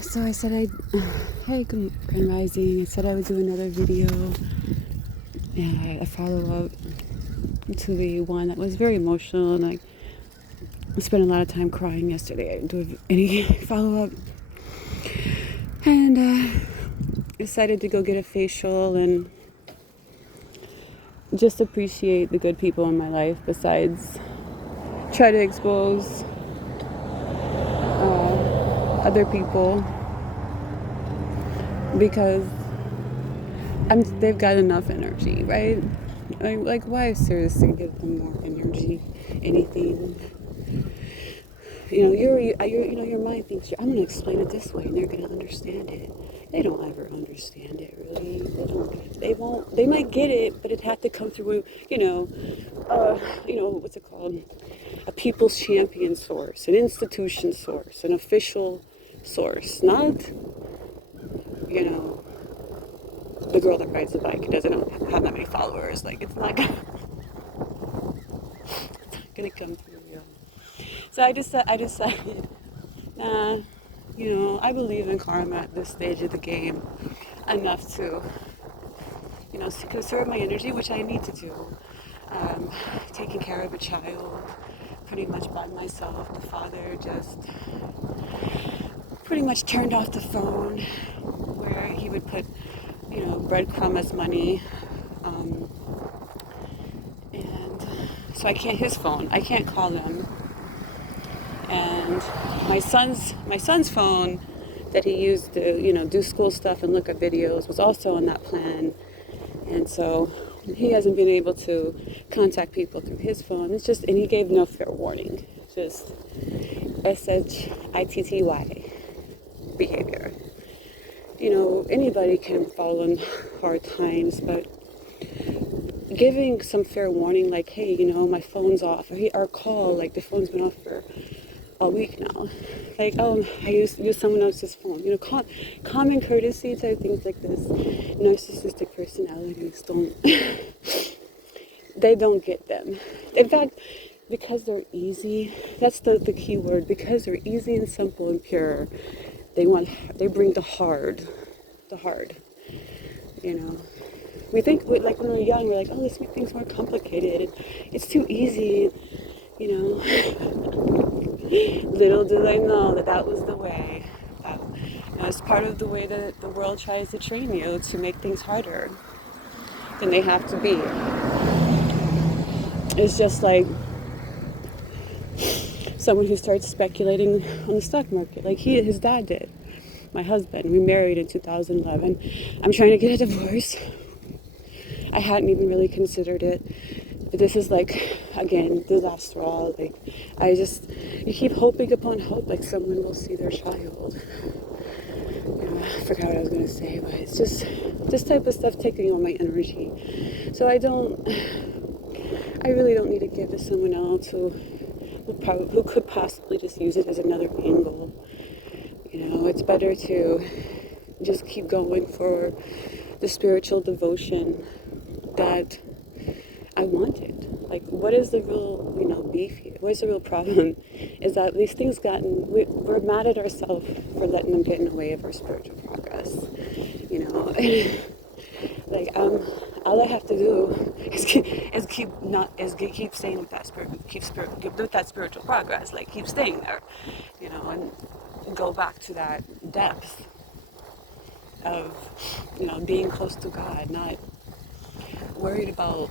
So I said hey, Grand Rising. I said I would do another video, and a follow-up to the one that was very emotional, and I spent a lot of time crying yesterday. I didn't do any follow-up, and decided to go get a facial and just appreciate the good people in my life, besides try to expose other people, because they've got enough energy, right? Like, why seriously give them more energy? Anything, your mind thinks I'm going to explain it this way, and they're going to understand it. They don't ever understand it, really. They don't get it. They won't. They might get it, but it had to come through, what's it called? A people's champion source, an institution source, an official source, not, the girl that rides the bike and doesn't have that many followers. Like, it's not gonna come through you. So I decided, nah, I believe in karma at this stage of the game enough to, conserve my energy, which I need to do. Taking care of a child pretty much by myself. The father just pretty much turned off the phone, where he would put, breadcrumb as money. And so his phone, I can't call him. And my son's phone that he used to, do school stuff and look at videos was also on that plan. And so he hasn't been able to contact people through his phone. And he gave no fair warning. Just SHITTY behavior. Anybody can fall in hard times, but giving some fair warning, like, hey, my phone's off, or call, like, the phone's been off for a week now. Like, I use someone else's phone. Common courtesy type things like this. Narcissistic personalities they don't get them. In fact, because they're easy, that's the key word, because they're easy and simple and pure, they bring the hard. We think, like, when we're young, we're like, oh, let's make things more complicated. It's too easy, Little do they know that was the way. It's part of the way that the world tries to train you to make things harder than they have to be. It's just like someone who starts speculating on the stock market, like his dad did. My husband, we married in 2011. I'm trying to get a divorce. I hadn't even really considered it. But this is, like, again, disaster all. Like, you keep hoping upon hope, like someone will see their child. I forgot what I was going to say, but it's just this type of stuff taking on my energy. So I really don't need to give to someone else who could possibly just use it as another angle. It's better to just keep going for the spiritual devotion that I wanted. Like, what is the real, beef here? What is the real problem? Is that these things we're mad at ourselves for letting them get in the way of our spiritual progress. Like, all I have to do is keep staying with that with that spiritual progress. Like, keep staying there, and go back to that depth of, being close to God, not worried about,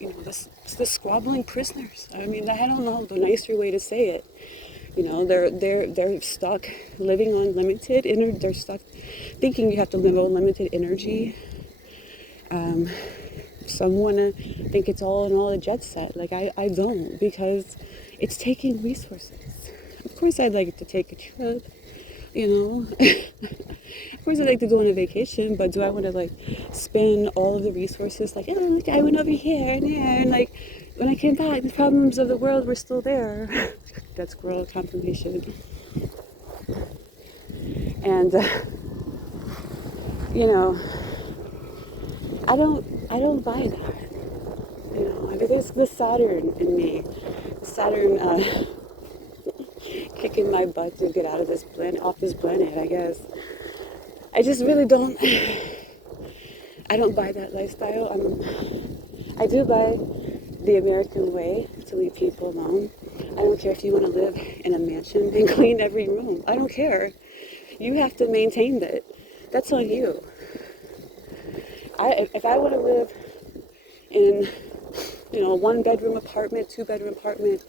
the squabbling prisoners. I mean, I don't know the nicer way to say it. They're stuck living on limited energy. They're stuck thinking you have to live on limited energy. Some want to think it's all in all a jet set. Like, I don't, because it's taking resources. Of course, I'd like to take a trip, Of course, I'd like to go on a vacation, but do I want to, like, spend all of the resources? Like, oh, look, I went over here and there, and, like, when I came back, the problems of the world were still there. That's squirrel confirmation. And, I don't buy that. There's the Saturn in me. Saturn kicking my butt to get out of this off this planet, I guess. I just really don't, I don't buy that lifestyle. I do buy the American way to leave people alone. I don't care if you want to live in a mansion and clean every room. I don't care. You have to maintain that. That's on you. If I want to live in, a 1-bedroom apartment, 2-bedroom apartment,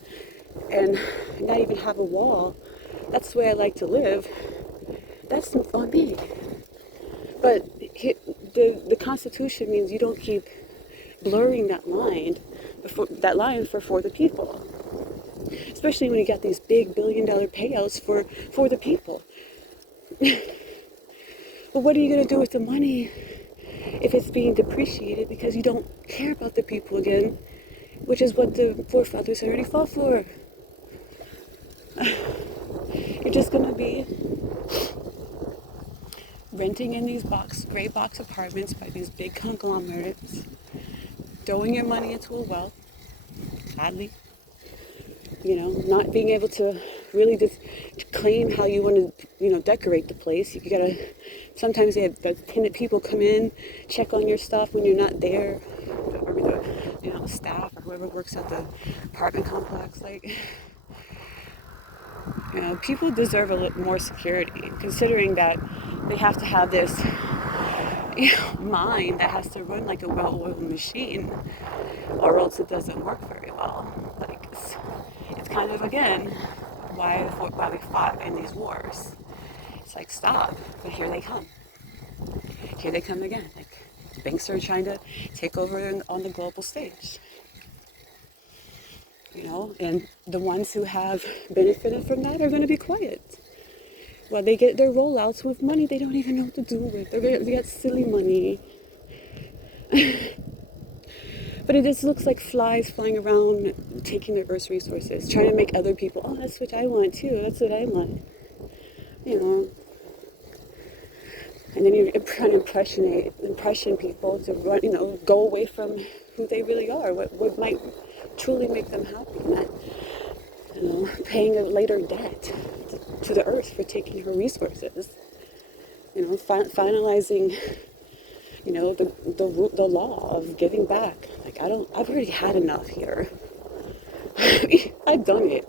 and not even have a wall, that's the way I like to live. That's on me. But the Constitution means you don't keep blurring that line for the people. Especially when you got these big billion-dollar payouts for the people. But what are you going to do with the money if it's being depreciated because you don't care about the people again, which is what the forefathers already fought for? You're just going to be renting in these gray box apartments by these big conglomerates, throwing your money into a well, sadly, not being able to really just claim how you want to, decorate the place. You gotta, sometimes they have the tenant people come in, check on your stuff when you're not there, or the staff or whoever works at the apartment complex. People deserve a little more security, considering that they have to have this mind that has to run like a well-oiled machine, or else it doesn't work very well. It's kind of, again, why we fought in these wars. It's like, stop, but here they come. Here they come again. The banks are trying to take over on the global stage. And the ones who have benefited from that are going to be quiet. While they get their rollouts with money they don't even know what to do with. They got silly money. But it just looks like flies flying around, taking their Earth's resources, trying to make other people, oh, that's what I want too, that's what I want. And then you're trying to impression people to run, go away from who they really are, what might truly make them happy, not, paying a later debt to the Earth for taking her resources. Finalizing, the law of giving back. I've already had enough here. I've done it.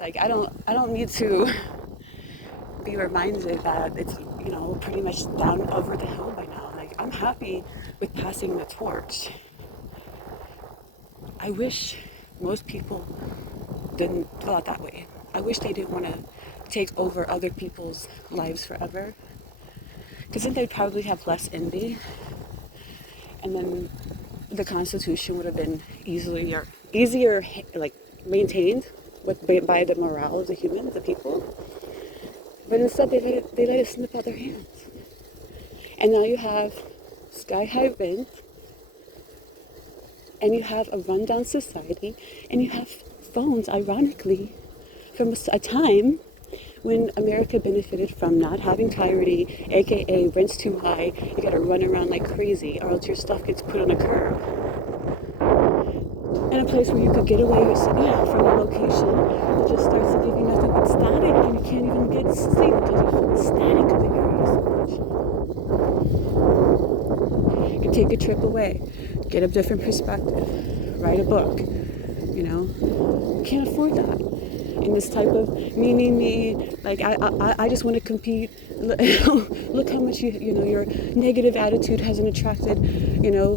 I don't need to be reminded that it's, pretty much down over the hill by now. I'm happy with passing the torch. I wish most people didn't thought that way. I wish they didn't want to take over other people's lives forever. Because then they'd probably have less envy. And then the Constitution would have been easier maintained by the morale of the humans, the people. But instead they let it slip out their hands. And now you have sky-high rent, and you have a rundown society, and you have phones, ironically, from a time when America benefited from not having tyranny, aka rent's too high, you gotta run around like crazy, or else your stuff gets put on a curb. And a place where you could get away from a location that just starts to give you nothing but static, and you can't even get sleep because of the static of the area so much. You can take a trip away, get a different perspective, write a book, You can't afford that. In this type of me, I just want to compete. Look how much your negative attitude hasn't attracted,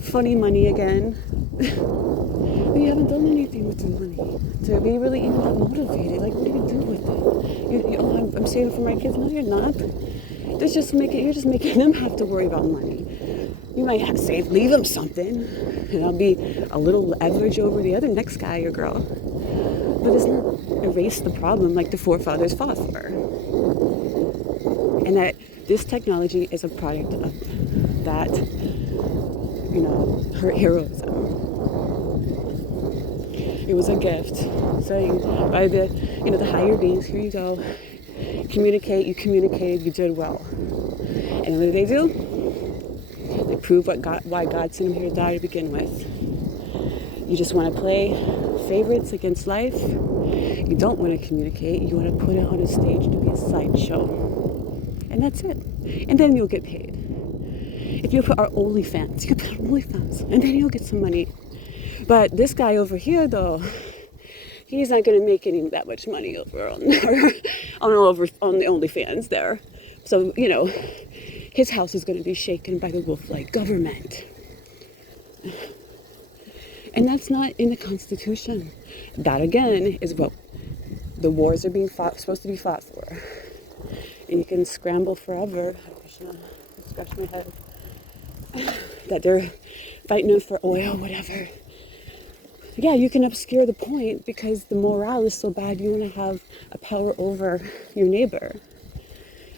funny money again. But you haven't done anything with the money to be really even that motivated. What do you do with it? I'm saving for my kids. No, you're not. You're just making them have to worry about money. You might have to save, leave them something, be a little leverage over the other next guy or girl. But it's not erase the problem like the forefathers fought for. And that this technology is a product of that, her heroism. It was a gift, saying by the higher beings, here you go, you communicated, you did well. And what do? They prove why God sent him here to die to begin with. You just want to play favorites against life. You don't want to communicate. You want to put it on a stage to be a sideshow. And that's it. And then you'll get paid. If you put our OnlyFans, you can put OnlyFans, and then you'll get some money. But this guy over here, though, he's not going to make any that much money over on the OnlyFans there. So, his house is going to be shaken by the wolf-like government. And that's not in the Constitution. That, again, is what the wars are being supposed to be fought for. And you can scramble forever. I scratch my head. That they're fighting for oil, whatever. Yeah, you can obscure the point because the morale is so bad you want to have a power over your neighbor.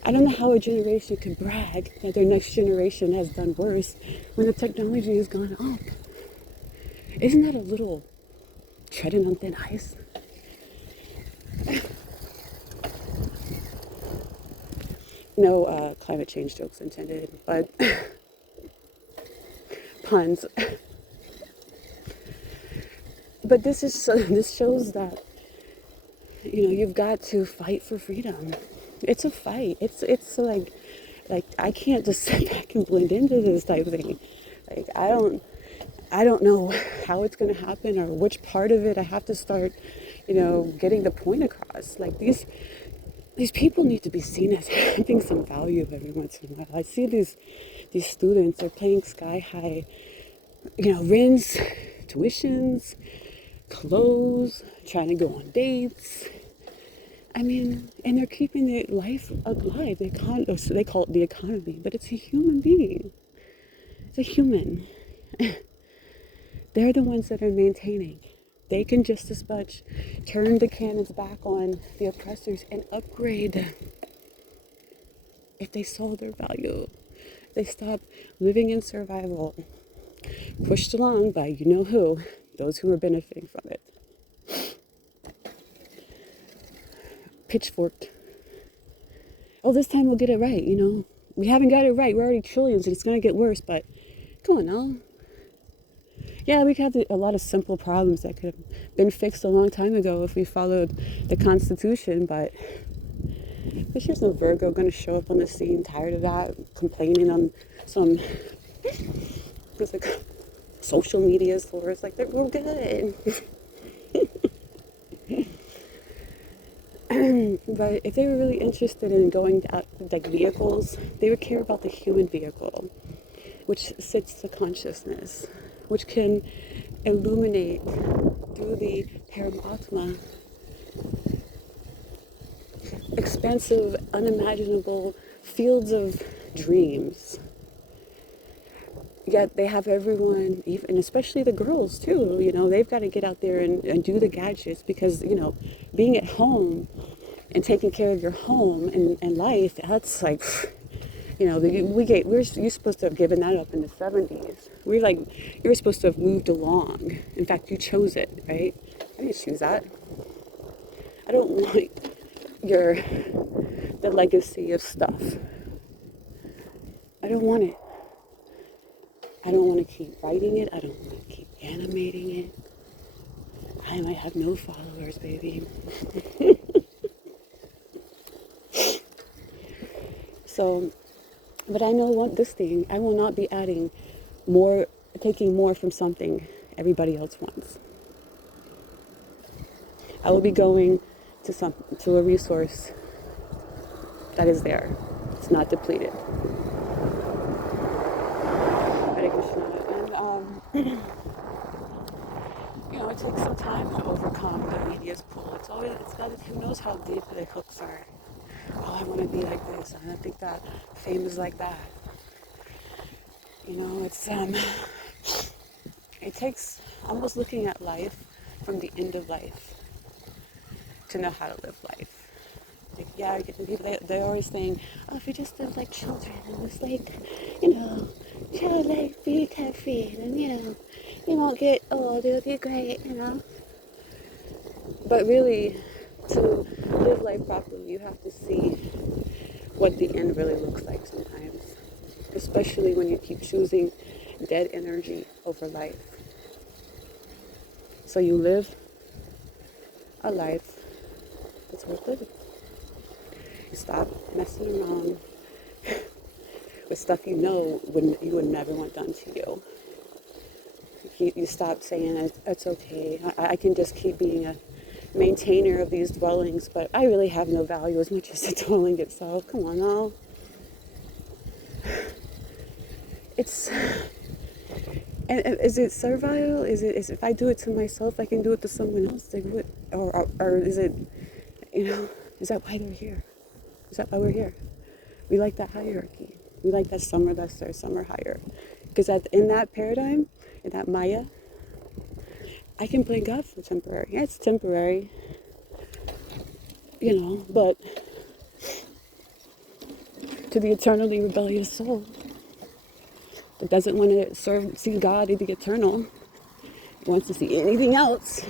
I don't know how a generation could brag that their next generation has done worse when the technology has gone up. Isn't that a little treading on thin ice? No climate change jokes intended, but puns. But this shows that you've got to fight for freedom. It's a fight. It's like I can't just sit back and blend into this type of thing. Like I don't know how it's going to happen or which part of it I have to start, getting the point across. Like these people need to be seen as having some value every once in a while. I see these students are paying sky high, rents, tuitions, clothes, trying to go on dates. I mean, and they're keeping their life alive. They call it the economy, but it's a human being. It's a human. They're the ones that are maintaining. They can just as much turn the cannons back on the oppressors and upgrade if they saw their value. They stop living in survival, pushed along by you-know-who, those who are benefiting from it. Pitchforked. Oh, this time we'll get it right, We haven't got it right. We're already trillions and it's going to get worse, but come on now. Yeah, we could have a lot of simple problems that could have been fixed a long time ago if we followed the Constitution, but there's no Virgo going to show up on the scene tired of that, complaining on some social media source. Like, we're good. But if they were really interested in going out, like vehicles, they would care about the human vehicle, which sits the consciousness, which can illuminate through the Paramatma expansive, unimaginable fields of dreams. Yet they have everyone, and especially the girls too, they've got to get out there and do the gadgets because, being at home and taking care of your home and life, that's like, you're supposed to have given that up in the 70s. You're supposed to have moved along. In fact, you chose it, right? I didn't choose that. I don't want the legacy of stuff. I don't want it. I don't want to keep writing it. I don't want to keep animating it. I might have no followers, baby. So, but I know this thing, I will not be taking more from something everybody else wants. I will be going to a resource that is there. It's not depleted. Hare Krishna. And it takes some time to overcome the media's pull. Who knows how deep the hooks are. Oh, I want to be like this. I don't think that fame is like that. It takes almost looking at life from the end of life to know how to live life. Like, yeah, they're always saying, oh, if you just live like children, and it's like, childlike, be carefree, and you won't get old, it'll be great, But really, to live life properly, you have to see what the end really looks like sometimes. Especially when you keep choosing dead energy over life. So you live a life it's worth living. You stop messing around with stuff you know you would never want done to you. You stop saying it's okay. I can just keep being a maintainer of these dwellings, but I really have no value as much as the dwelling itself. Come on now. It's, and is it servile? Is if I do it to myself, I can do it to someone else? Like what? Or is it, is that why they're here? Is that why we're here? We like that hierarchy. We like that some are lesser, some are higher. Because in that paradigm, in that Maya, I can blame God for temporary. Yeah, it's temporary, but to the eternally rebellious soul that doesn't want to see God in the eternal, wants to see anything else,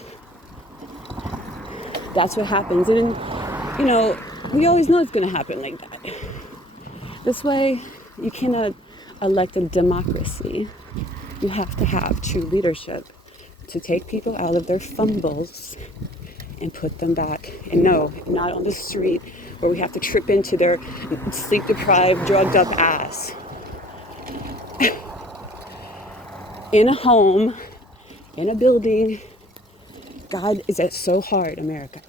that's what happens. And, we always know it's going to happen like that. This way, you cannot elect a democracy. You have to have true leadership to take people out of their fumbles and put them back. And no, not on the street where we have to trip into their sleep-deprived, drugged-up ass. In a home, in a building. God, is that so hard, America?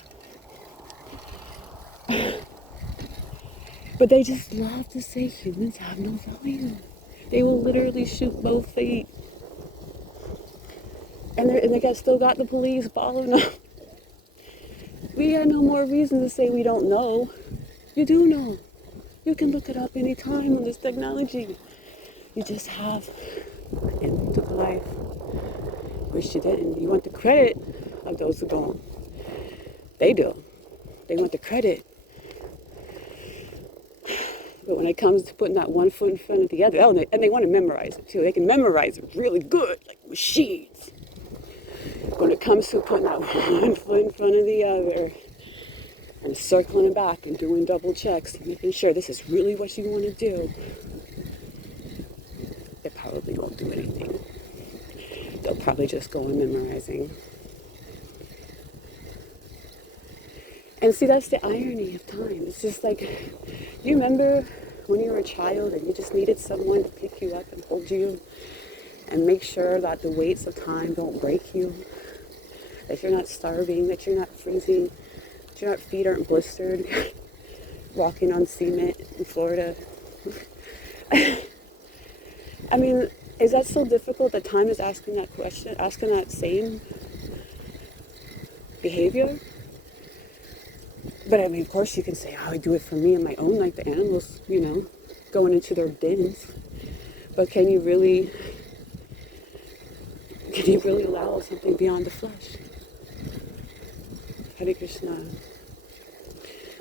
But they just love to say humans have no value. They will literally shoot both feet. And they still got the police following them. We have no more reason to say we don't know. You do know. You can look it up anytime on this technology. You just have an multiple life. Wish you didn't. You want the credit of those who don't. They do. They want the credit. But when it comes to putting that one foot in front of the other, and they want to memorize it too. They can memorize it really good, like machines. When it comes to putting that one foot in front of the other and circling it back and doing double checks and making sure this is really what you want to do, they probably won't do anything. They'll probably just go on memorizing. And see, that's the irony of time. It's just like, you remember when you were a child and you just needed someone to pick you up and hold you and make sure that the weights of time don't break you, that you're not starving, that you're not freezing, that your feet aren't blistered, walking on cement in Florida. I mean, is that so difficult that time is asking that question, asking that same behavior? But I mean, of course you can say, I do it for me and my own, like the animals, going into their dens. But can you really allow something beyond the flesh? Hare Krishna.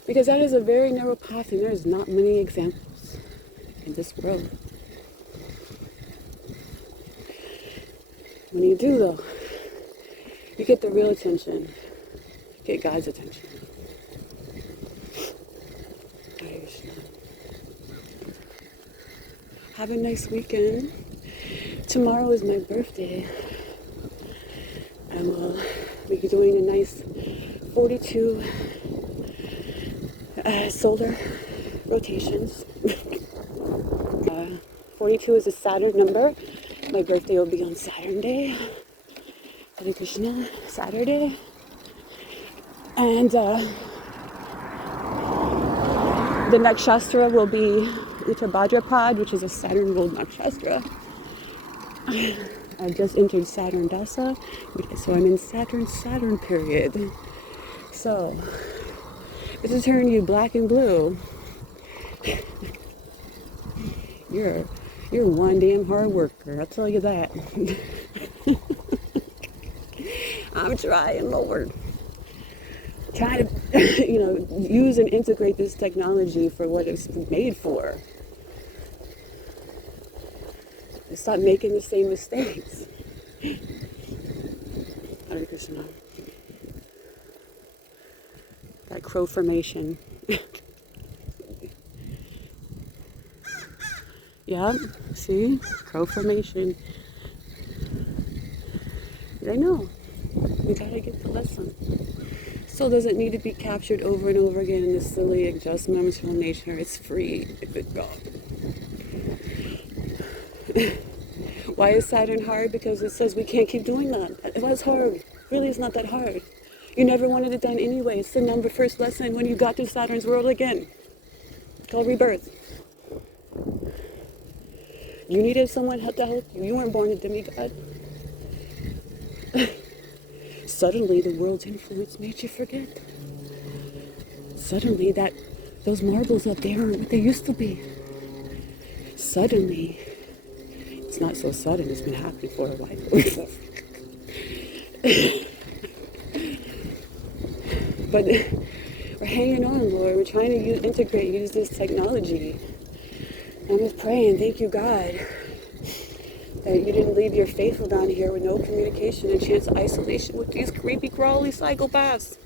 Because that is a very narrow path, and there's not many examples in this world. When you do, though, you get the real attention. You get God's attention. Hare Krishna. Have a nice weekend. Tomorrow is my birthday. And we'll be doing a nice 42 solar rotations. 42 is a Saturn number. My birthday will be on Saturn day. Hare Krishna, Saturday. And the nakshatra will be Uttabhadrapad, which is a Saturn ruled nakshatra. I just entered Saturn Dasa, so I'm in Saturn period. So, this is turning you black and blue. You're one damn hard worker, I'll tell you that. I'm trying, Lord. Trying to, use and integrate this technology for what it's made for. Stop making the same mistakes. Hare Krishna. That crow formation. Yeah, see? Crow formation. I know. We gotta get the lesson. Soul doesn't need to be captured over and over again in this silly, just momentary nature. It's free. Good God. Why is Saturn hard? Because it says we can't keep doing that. What's hard? Really, it's not that hard. You never wanted it done anyway. It's the number first lesson when you got to Saturn's world again. It's called rebirth. You needed someone to help you. You weren't born a demigod. Suddenly, the world's influence made you forget. Suddenly, those marbles up there aren't what they used to be. Suddenly, it's not so sudden. It's been happening for a while. But we're hanging on, Lord. We're trying to use this technology. I'm just praying, thank you, God, that you didn't leave your faithful down here with no communication and chance of isolation with these creepy, crawly psychopaths.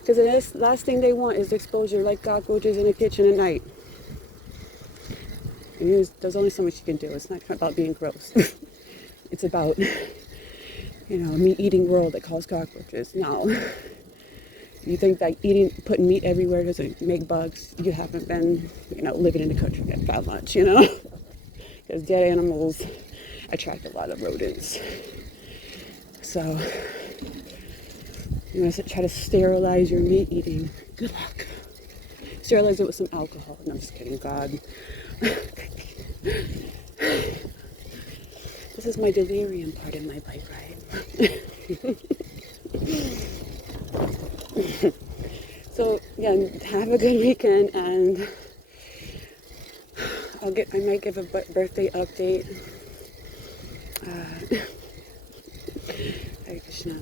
Because the last thing they want is exposure like cockroaches in a kitchen at night. And there's only so much you can do. It's not about being gross. It's about, a meat-eating world that calls cockroaches. No. You think that putting meat everywhere doesn't make bugs? You haven't been, living in the country that much, Because dead animals attract a lot of rodents. So, you want to try to sterilize your meat eating. Good luck. Sterilize it with some alcohol. No, I'm just kidding, God. This is my delirium part in my bike ride. So yeah, have a good weekend, and I might give a birthday update. Hare Krishna.